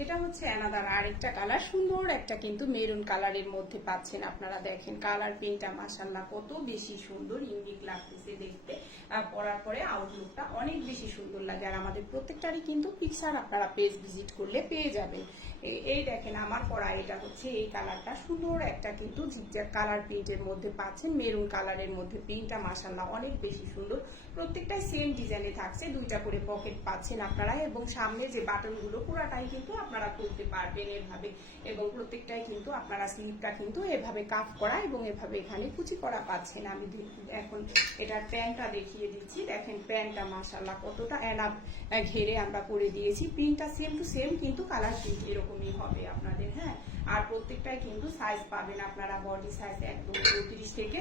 এটা হচ্ছে অ্যানাদার আরেকটা কালার, সুন্দর একটা কিন্তু মেরুন কালারের মধ্যে পাচ্ছেন আপনারা। দেখেন কালার প্রিন্টটা মাশাআল্লাহ কত বেশি সুন্দর, ইউনিক লাগতেছে দেখতে। আর পরার পরে আউটলুকটা অনেক বেশি সুন্দর লাগে। আর আমাদের প্রত্যেকটারই কিন্তু পিকচার আপনারা পেজ ভিজিট করলে পেয়ে যাবেন। এই দেখেন আমার পরা, এটা হচ্ছে এই কালারটা, সুন্দর একটা কিন্তু জিগজ্যাগ কালার প্রিন্টের মধ্যে পাচ্ছেন, মেরুন কালারের মধ্যে প্রিন্টটা মাশাআল্লাহ অনেক বেশি সুন্দর। প্রত্যেকটাই সেম ডিজাইনে থাকছে, দুইটা করে পকেট পাচ্ছেন আপনারা, এবং সামনে যে বাটনগুলো পুরাটাই কিন্তু আপনারা খুলতে পারবেন এভাবে। এবং প্রত্যেকটাই কিন্তু আপনারা স্লিভটা কিন্তু এভাবে কাফ করা এবং এভাবে এখানে কুচি করা পাচ্ছেন। আমি এখন এটার প্যান্টটা দেখিয়ে দিচ্ছি। দেখেন প্যান্টটা মাশাআল্লাহ কতটা এনাফ ঘেরে আমরা করে দিয়েছি। প্রিন্টটা সেম টু সেম কিন্তু কালার প্রিন্ট এরকমই হবে আপনাদের। হ্যাঁ, আর প্রত্যেকটাই কিন্তু সাইজ পাবেন আপনারা, বডি সাইজ একদম 34 থেকে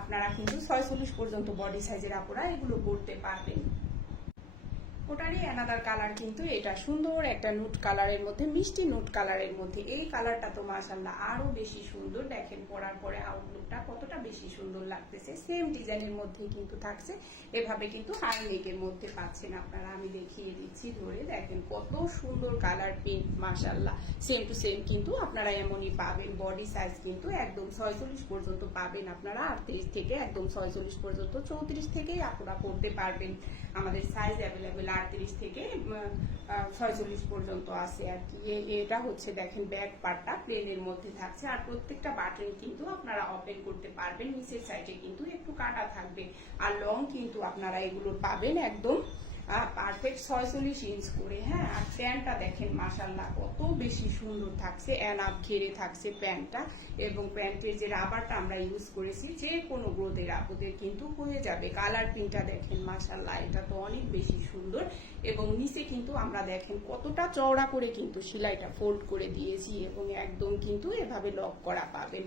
আপনারা কিন্তু 46 পর্যন্ত বডি সাইজের আপনারা এগুলো পরতে পারবেন। ওটারই অ্যানাদার কালার কিন্তু এটা, সুন্দর একটা নুট কালারের মধ্যে, মিষ্টি নুট কালারের মধ্যে। এই কালারটা তো মাশাআল্লাহ আরো বেশি সুন্দর। দেখেন পরার পরে আউটলুকটা কতটা বেশি সুন্দর লাগতেছে। সেম ডিজাইনের মধ্যে কিন্তু থাকছে, এভাবে কিন্তু হাই নেকের মধ্যে পাচ্ছেন আপনারা। আমি দেখিয়ে দিচ্ছি ধরে, দেখেন কত সুন্দর কালার প্রিন্ট মাশাআল্লাহ। সেম টু সেম কিন্তু আপনারা এমনই পাবেন। বডি সাইজ কিন্তু একদম 46 পর্যন্ত পাবেন আপনারা, 38 থেকে একদম 46 পর্যন্ত, 34 থেকেই আপনারা পড়তে পারবেন। আমাদের সাইজ অ্যাভেলেবেল 38 থেকে 46 পর্যন্ত আছে আর কি। এটা হচ্ছে দেখেন ব্যাক পার্টটা প্লেনের মধ্যে থাকছে, আর প্রত্যেকটা বাটন কিন্তু আপনারা ওপেন করতে পারবেন। নিচের সাইডে কিন্তু একটু কাটা থাকবে, আর লং কিন্তু আপনারা এগুলো পাবেন একদম পারফেক্ট 46 ইঞ্চ করে। হ্যাঁ, আর প্যান্টটা দেখেন মাশাআল্লাহ কত বেশি সুন্দর থাকছে, এনাফ ঘেরে থাকছে প্যান্টটা। এবং প্যান্টের যে রাবারটা আমরা ইউজ করেছি, যে কোনো গ্রোথের আপদের কিন্তু হয়ে যাবে। কালার প্রিন্টটা দেখেন মাশাআল্লাহ, এটা তো অনেক বেশি সুন্দর। এবং নিচে কিন্তু আমরা দেখেন কতটা চওড়া করে কিন্তু সেলাইটা ফোল্ড করে দিয়েছি, এবং একদম কিন্তু এভাবে লক করা পাবেন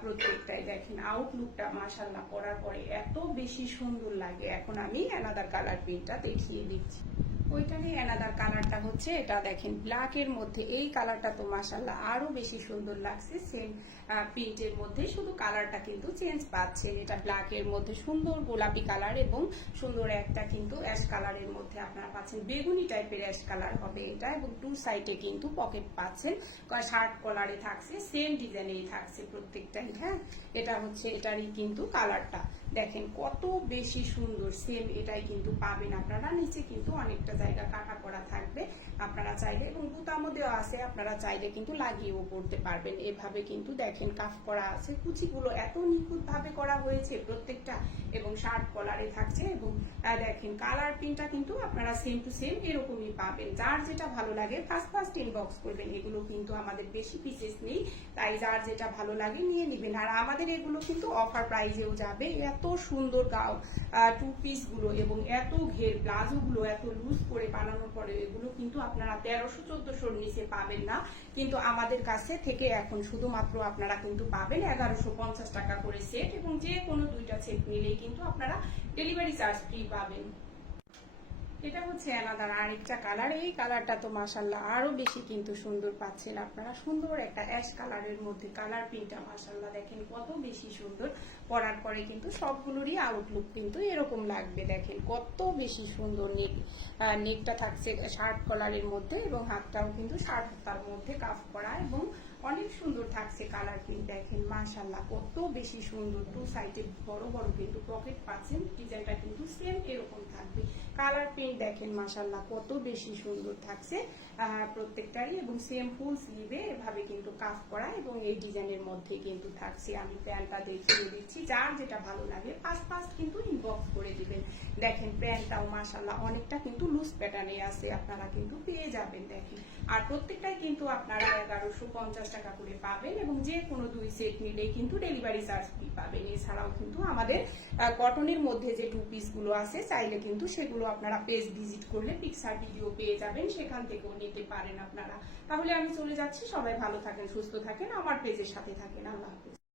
প্রত্যেকটাই। দেখেন আউটলুকটা মাশাআল্লাহ করার পরে এত বেশি সুন্দর লাগে। এখন আমি অ্যানাদার কালার প্রিন্টটা দেখিয়ে দিচ্ছি। ওইটারই অ্যানাদার কালারটা হচ্ছে এটা, দেখেন ব্ল্যাকের মধ্যে। এই কালারটা তো মাশাআল্লাহ আরো বেশি সুন্দর লাগছে। সেম প্রিন্টের মধ্যে, শুধু কালারটা কিন্তু চেঞ্জ পাচ্ছেন। এটা ব্ল্যাকের মধ্যে সুন্দর গোলাপি কালার, এবং সুন্দর একটা কিন্তু অ্যাশ কালারের মধ্যে আপনারা পাচ্ছেন। বেগুনি টাইপের অ্যাশ কালার হবে এটা, এবং টু সাইডে কিন্তু পকেট পাচ্ছেন। শার্ট কলারে থাকছে, সেম ডিজাইনেই থাকছে প্রত্যেকটাই। হ্যাঁ, এটা হচ্ছে এটারই কিন্তু কালারটা, দেখেন কত বেশি সুন্দর। সেম এটাই কিন্তু পাবেন আপনারা। নিচে কিন্তু অনেকটা জায়গা কাটা করা থাকবে, আপনারা চাইলে, এবং বুতামও দেওয়া আছে, আপনারা চাইলে কিন্তু লাগিয়েও পড়তে পারবেন। এভাবে কিন্তু দেখেন কাফ করা আছে, কুচিগুলো এত নিখুঁত ভাবে করা হয়েছে প্রত্যেকটা, এবং শার্ট কলারে থাকছে। এবং দেখেন কালার প্রিন্টটা কিন্তু আপনারা সেম টু সেম এরকমই পাবেন। যার যেটা ভালো লাগে ফার্স্ট ইনবক্স করবেন। এগুলো কিন্তু আমাদের বেশি পিসেস নেই, তাই যার যেটা ভালো লাগে নিয়ে নিবেন। আর আমাদের এগুলো কিন্তু অফার প্রাইজেও যাবে। এত সুন্দর টু পিস গুলো, এবং এত ঘের প্লাজো গুলো এত লুজ করে বানানোর পরে এগুলো কিন্তু আপনারা 1300-1400 নিচে পাবেন না। কিন্তু আমাদের কাছে থেকে এখন শুধুমাত্র আপনারা কিন্তু পাবেন 1150 টাকা করে সেট, এবং যে কোনো দুইটা সেট নিলেই কিন্তু আপনারা ডেলিভারি চার্জ ফ্রি পাবেন। এটা হচ্ছে অ্যানাদার আরেকটা কালার। এই কালারটা তো মাশাআল্লাহ আরো বেশি কিন্তু সুন্দর পাচ্ছেন আপনারা। সুন্দর একটা অ্যাশ কালারের মধ্যে কালার প্রিন্টটা মাশাআল্লাহ দেখেন কত বেশি সুন্দর। পরার পরে কিন্তু সবগুলোরই আউটলুক কিন্তু এরকম লাগবে। দেখেন কত বেশি সুন্দর। নেকটা থাকছে শার্ট কলারের মধ্যে, এবং হাতটাও কিন্তু শার্ট হাতার মধ্যে কাফ করা, এবং অনেক সুন্দর থাকছে কালার প্রিন্ট। দেখেন মাশাআল্লাহ কত বেশি সুন্দর। টু সাইডে বড় বড় কিন্তু পকেট পাচ্ছেন। ডিজাইনটা কিন্তু সেম এরকম থাকবে। কালার প্রিন্ট দেখেন মাশাআল্লাহ কত বেশি সুন্দর থাকছে প্রত্যেকটারই, এবং সেম ফুল স্লিভে এভাবে কিন্তু কাফ করা, এবং এই ডিজাইনের মধ্যে কিন্তু থাকছে। আমি প্যান্টটা দেখিয়ে দিচ্ছি, যার যেটা ভালো লাগে ফার্স্ট কিন্তু ইনবক্স করে দিবেন। দেখেন প্যান্টটাও মাশাআল্লাহ অনেকটা কিন্তু লুজ প্যাটার্নে আছে, আপনারা কিন্তু পেয়ে যাবেন। দেখেন আর প্রত্যেকটাই কিন্তু আপনারা 1150 টাকা করে পাবেন, এবং যে কোনো দুই সেট নিলেই কিন্তু ডেলিভারি চার্জ ফ্রি পাবেন। এছাড়াও কিন্তু আমাদের কটনের মধ্যে যে টু পিস গুলো আছে, চাইলে কিন্তু সেগুলো আপনারা পেজ ভিজিট করলে পিকচার ভিডিও পেয়ে যাবেন, সেখান থেকেও নিতে পারেন আপনারা। তাহলে আমি চলে যাচ্ছি। সবাই ভালো থাকেন, সুস্থ থাকেন, আমার পেজের সাথে থাকেন। আল্লাহ হাফেজ।